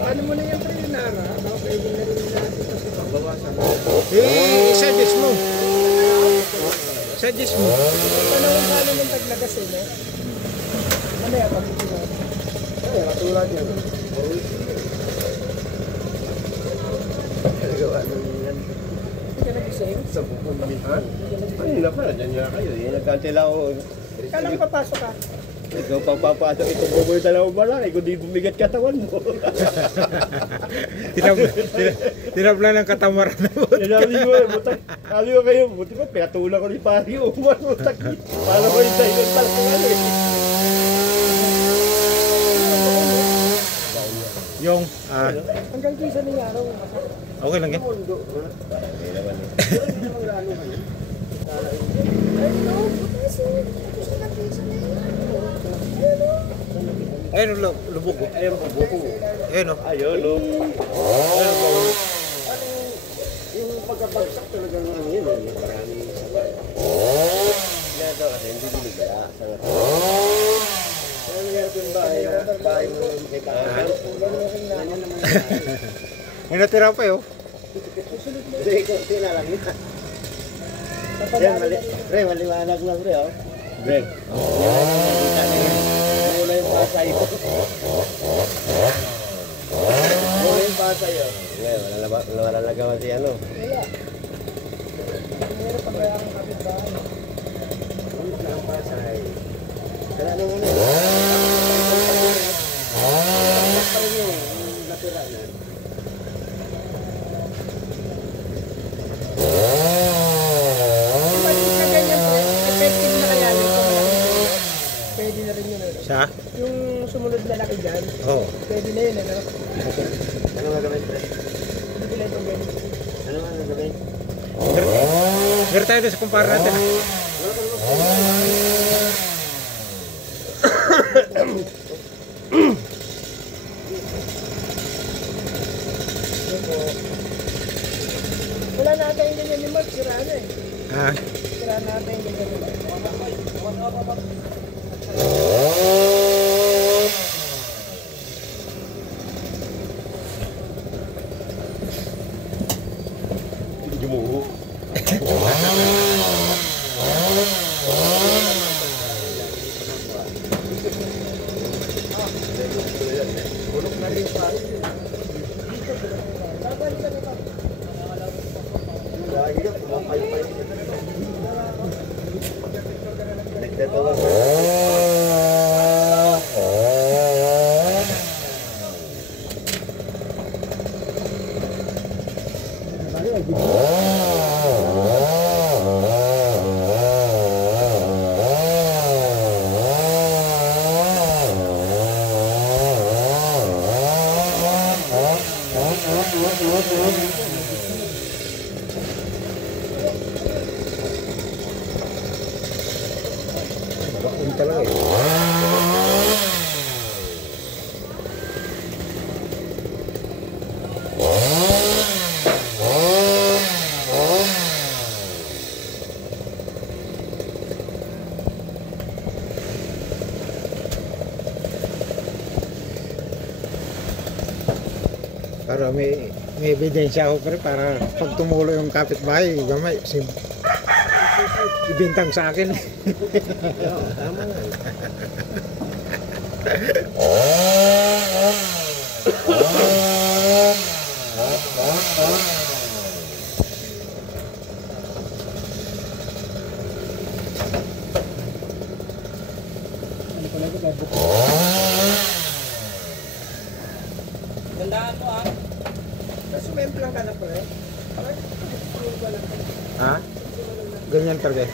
Paano mo na yung trinara? Baka pwede na rin natin kasi pagbawasan. Suggest mo. Suggest mo. Panahon sa alam ng taglagas eh, no? Ano yan, pagkikilan? Ay, katulad yan. Nagawa ng yan. Hindi ka nagising? Sa pupuntahan? Ay, naka, dyan nga kayo. Nagkantila ako. Kailan papasok ka? Ikaw papapasok itong bumoy dalawang malaki kung di bumigat katawan mo. Tinabla ng katamaran na mo. Sabi ko, butak. Sabi ko kayo, buti ko, pinatula ko ni Pari. Uman, butak. Paano ko yung tayo ng talagang ano eh. Yung, Hanggang kisa ng araw. okay lang yan. Okay naman eh. Hindi naman gano'n kayo. Ay, no, butas eh. Gusto na kisa na yun. Ayun, lubog ko. Ayun po, buko. Ayun, oh. Ayun, no. Yung pagkabagsak talaga ng ano yun. Maraming sabay. Kaya ito kasi hindi binigala. Sangat. Kaya nangyari yung bahay mo kay Tatay. Ganyan naman May natira pa yun. Hindi, konti na lang yun. Pre, maliwanag lang pre, oh. Pre. Mula yung pasay ko. Mula yung pasay, oh. Wala nagawa si ano. Wala. Meron pa kaya ang kapitbahay. Mula yung pasay. Kaya naman eh. Pa rin yung natira na. Effective na kaya yun kung malaki. Pwede na rin yun. Sa? Yung sumunod na laki dyan, Oo. pwede na yun. Ano nga gawin, pre? Hindi ko lang itong ganyan. Ano nga gawin? Meron tayo doon sa kumpara natin. Wala na tayong ganyan ni Mark, sira na eh. Ah. Sira na tayong ganyan ni Mark. Jumuho. Bulok na rin pa. Babalikan ito. Lagi ka, kumapay-pay. Nagtatawa ka. Yun talaga eh. Para may ebidensya ako pa rin para pag tumulo yung kapitbahay, gamay, ibintang sa akin. Tama nga. Gandaan mo ah. Tapos sumemplang ka na pa rin. Ha? Ganyan talaga eh.